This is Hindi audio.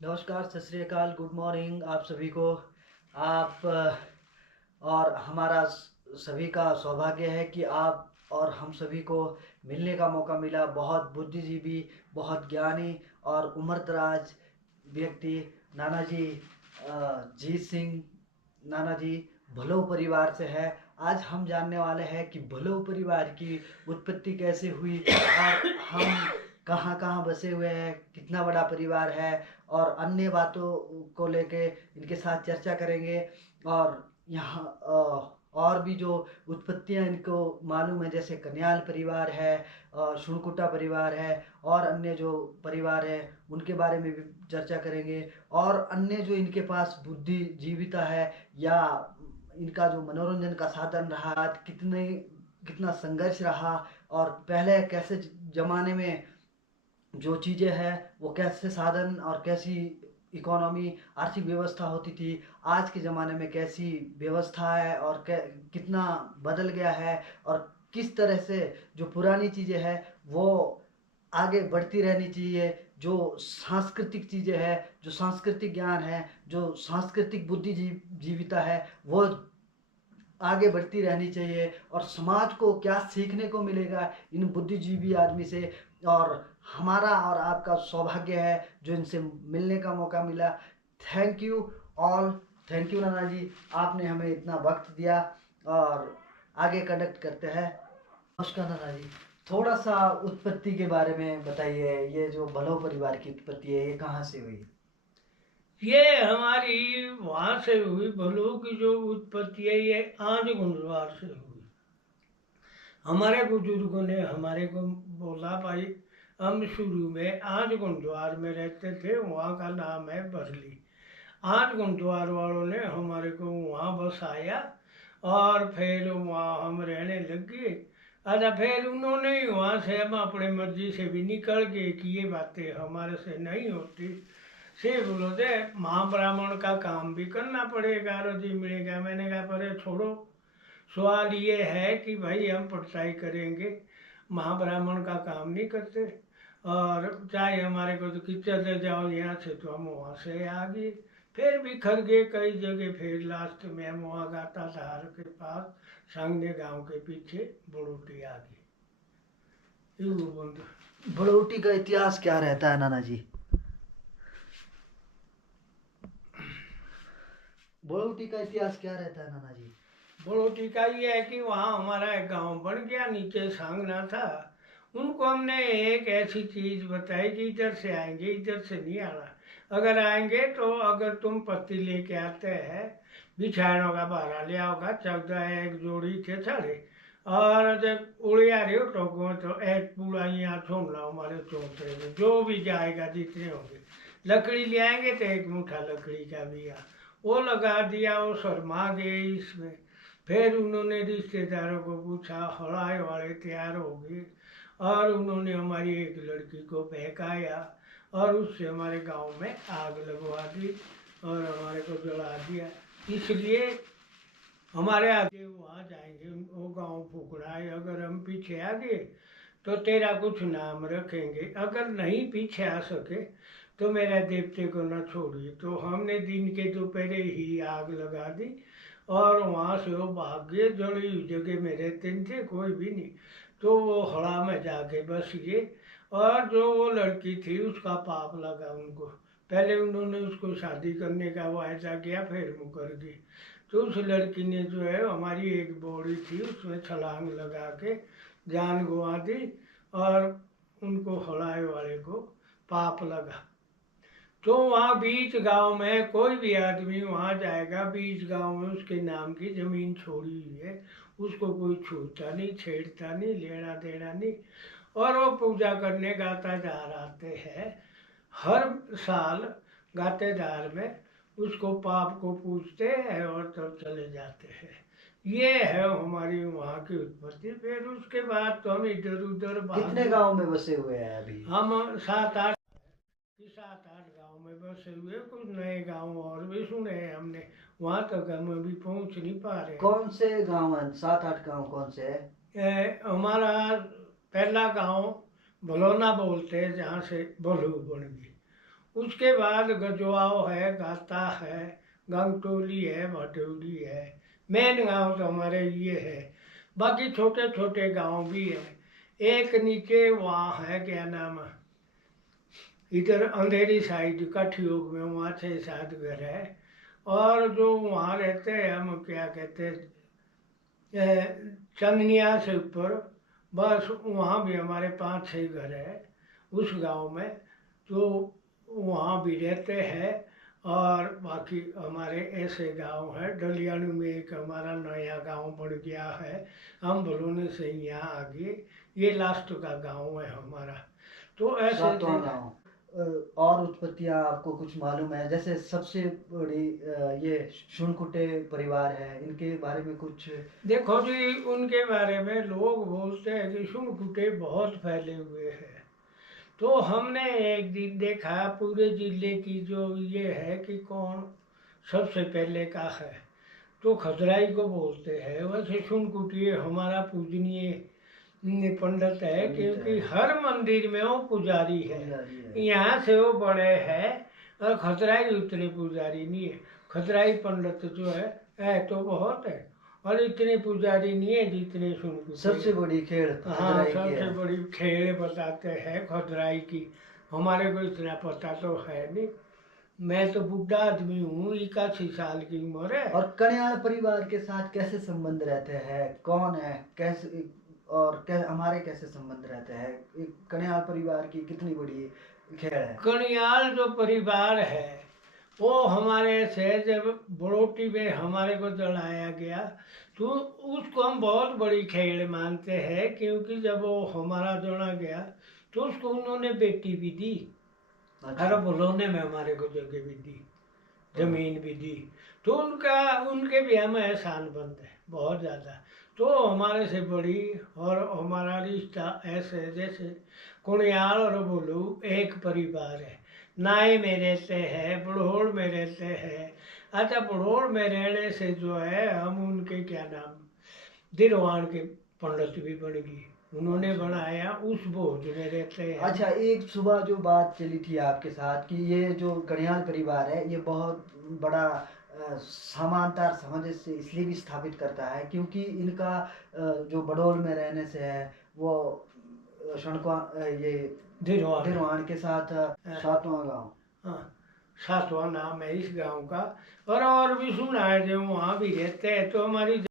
नमस्कार, सत श्री अकाल, गुड मॉर्निंग आप सभी को। आप और हमारा सभी का सौभाग्य है कि आप और हम सभी को मिलने का मौका मिला। बहुत बुद्धिजीवी, बहुत ज्ञानी और उम्रदराज व्यक्ति नानाजी जीत सिंह नाना जी भलो परिवार से है। आज हम जानने वाले हैं कि भलो परिवार की उत्पत्ति कैसे हुई और हम कहाँ कहाँ बसे हुए हैं, कितना बड़ा परिवार है और अन्य बातों को लेके इनके साथ चर्चा करेंगे। और यहाँ और भी जो उत्पत्तियाँ इनको मालूम है, जैसे कन्याल परिवार है और शुणकुटा परिवार है और अन्य जो परिवार है उनके बारे में भी चर्चा करेंगे। और अन्य जो इनके पास बुद्धिजीविता है या इनका जो मनोरंजन का साधन रहा, कितना संघर्ष रहा और पहले कैसे ज़माने में जो चीज़ें हैं वो कैसे साधन और कैसी इकोनॉमी आर्थिक व्यवस्था होती थी, आज के ज़माने में कैसी व्यवस्था है और कितना बदल गया है और किस तरह से जो पुरानी चीज़ें हैं वो आगे बढ़ती रहनी चाहिए। जो सांस्कृतिक चीज़ें हैं, जो सांस्कृतिक ज्ञान है, जो सांस्कृतिक जीविता है वो आगे बढ़ती रहनी चाहिए। और समाज को क्या सीखने को मिलेगा इन बुद्धिजीवी आदमी से। और हमारा और आपका सौभाग्य है जो इनसे मिलने का मौका मिला। Thank you all. Thank you नाना जी, आपने हमें इतना वक्त दिया। और आगे कंडक्ट करते हैं। नमस्कार नाना जी, थोड़ा सा उत्पत्ति के बारे में बताइए। ये जो भलो परिवार की उत्पत्ति है ये कहाँ से हुई? ये हमारी वहां से हुई। भलू की जो उत्पत्ति है ये आंज गुंजवार से हुई। हमारे बुजुर्गों ने हमारे को बोला, भाई हम शुरू में आंज गुंजवार में रहते थे, वहाँ का नाम है बरली। आंज गुंजवार वालों ने हमारे को वहाँ बसाया और फिर वहाँ हम रहने लग गए। अच्छा, फिर उन्होंने ही वहाँ से हम अपनी मर्जी से भी निकल गए कि ये बातें हमारे से नहीं होती। से बोलो दे महाब्राह्मण का काम भी करना पड़ेगा, रोजी मिलेगा। मैंने कहा पर छोड़ो, सवाल ये है कि भाई हम पढ़ाई करेंगे, महाब्राह्मण का काम नहीं करते। और चाहे हमारे को तो किचन दे जाओ यहाँ से, तो हम वहाँ से आ गए। फिर भी खर गए कई जगह। फिर लास्ट में हम वहाँ गाता धार के पास सांगने गांव के पीछे बड़ोटी आ गई। ये वो बंद। बड़ौटी का इतिहास क्या रहता है नाना जी? बड़ौटी का इतिहास क्या रहता है नाना जी? बड़ोटी का ये है कि वहाँ हमारा एक गांव बन गया, नीचे सांगना था। उनको हमने एक ऐसी चीज़ बताई कि इधर से आएंगे, इधर से नहीं आना। अगर आएंगे तो अगर तुम पत्ती लेके आते हैं, बिछानों का बारह लिया होगा, 14 एक जोड़ी थे साढ़े। और जब उड़े आ रहे हो तो एक पूरा यहाँ छोड़ लो हमारे चौथे में, जो भी जाएगा जितने होंगे। लकड़ी ले आएंगे तो एक मुठा लकड़ी का भी वो लगा दिया। वो शर्मा गए इसमें। फिर उन्होंने रिश्तेदारों को पूछा, हड़ाई वाले तैयार हो गए और उन्होंने हमारी एक लड़की को बहकाया और उससे हमारे गांव में आग लगवा दी और हमारे को जला दिया। इसलिए हमारे आगे वहाँ जाएंगे, वो गांव फूकना है। अगर हम पीछे आ गए तो तेरा कुछ नाम रखेंगे, अगर नहीं पीछे आ सके तो मेरा देवते को न छोड़िए। तो हमने दिन के दोपहर ही आग लगा दी और वहाँ से वो भाग गए। जड़ी हुई जगह में रहते नहीं थे, कोई भी नहीं। तो वो हड़ा में जाके बस गए। और जो वो लड़की थी उसका पाप लगा उनको। पहले उन्होंने उसको शादी करने का वायदा किया, फिर मुकर गई। तो उस लड़की ने जो है, हमारी एक बोरी थी उसमें छलांग लगा के जान गंवा दी और उनको हड़ाई वाले को पाप लगा। तो वहाँ बीच गांव में कोई भी आदमी वहाँ जाएगा, बीच गांव में उसके नाम की जमीन छोड़ी हुई है, उसको कोई छूता नहीं, छेड़ता नहीं, लेना देना नहीं। और वो पूजा करने गाताधार आते हैं हर साल। गातेदार में उसको पाप को पूछते हैं और तब चले जाते हैं। ये है हमारी वहाँ की उत्पत्ति। फिर उसके बाद तो हम इधर उधर कितने भागे। गांव में बसे हुए हैं अभी? हम सात आठ गांव में बसे हुए। कुछ नए गांव और भी सुने हैं हमने, वहाँ तक हम अभी पहुँच नहीं पा रहे। कौन से गांव हैं? 7-8 गांव कौन से है? हमारा पहला गांव भलोना बोलते हैं, जहाँ से भलू बन गई। उसके बाद गजवाओ है, गाता है, गंगटोली है, भटोली है। मेन गांव तो हमारे ये है। बाकी छोटे छोटे गांव भी है। एक नीचे वहाँ है, क्या नाम है, इधर अंधेरी साइड कठयोग में, वहाँ 6-7 घर है। और जो वहाँ रहते हैं, हम क्या कहते हैं, चंदनिया से ऊपर, बस वहाँ भी हमारे 5-6 घर है उस गांव में। तो वहाँ भी रहते हैं। और बाकी हमारे ऐसे गांव है, डलियानी में एक हमारा नया गांव बन गया है, हम बलूने से यहाँ आगे, ये लास्ट का गांव है हमारा। तो ऐसे सातवां गांव। और उत्पत्तियां आपको कुछ मालूम है? जैसे सबसे बड़ी ये शुनकुटे परिवार है, इनके बारे में कुछ? देखो जी, उनके बारे में लोग बोलते हैं कि शुनकुटे बहुत फैले हुए हैं। तो हमने एक दिन देखा पूरे जिले की जो ये है कि कौन सबसे पहले का है, तो खजराई को बोलते हैं। वैसे शुनकुटी हमारा पूजनीय पंडित है, क्योंकि हर मंदिर में वो पुजारी है। यहाँ से वो बड़े हैं, और खजराई उतने पुजारी नहीं है। खजराई पंडित जो है तो बहुत है, और इतने पुजारी नहीं है जितने शुनकुटी। सबसे बड़ी खेल हाँ, खजुराई की सबसे है। बड़ी खेल बताते हैं खजुराई की। हमारे को इतना पता तो है नहीं, मैं तो बुढ़ा आदमी हूँ, 81 साल की उम्र है। और कन्याल परिवार के साथ कैसे संबंध रहते हैं? कौन है, कैसे, और हमारे कैसे संबंध रहते हैं? कन्याल परिवार की कितनी बड़ी खेल है? कनियाल जो परिवार है वो हमारे से जब बड़ोटी में हमारे को जलाया गया, तो उसको हम बहुत बड़ी खेल मानते हैं, क्योंकि जब वो हमारा जोड़ा गया तो उसको उन्होंने बेटी भी दी, अच्छा। और बुलोने में हमारे को जगह भी दी, जमीन भी दी। तो उनका उनके भी हम एहसान बनते हैं बहुत ज़्यादा। तो हमारे से बड़ी, और हमारा रिश्ता ऐसे जैसे कुणियाल और बोलू एक परिवार है। नाई में रहते हैं, बुढ़ोड़ में रहते हैं। अच्छा, बुढ़ोड़ में रहने से जो है हम उनके क्या नाम, दिलवान के पंडित भी बन गए, उन्होंने बनाया, उस बोझ में रहते हैं। अच्छा, एक सुबह जो बात चली थी आपके साथ कि ये जो कन्याल परिवार है, ये बहुत बड़ा समानता समझ से इसलिए भी स्थापित करता है क्योंकि इनका जो बडोल में रहने से है वो ये दिरवान के साथ सातवां गांव। हाँ, सातवां नाम है इस गांव का। और भी सुना है जो वहाँ भी रहते हैं, तो हमारी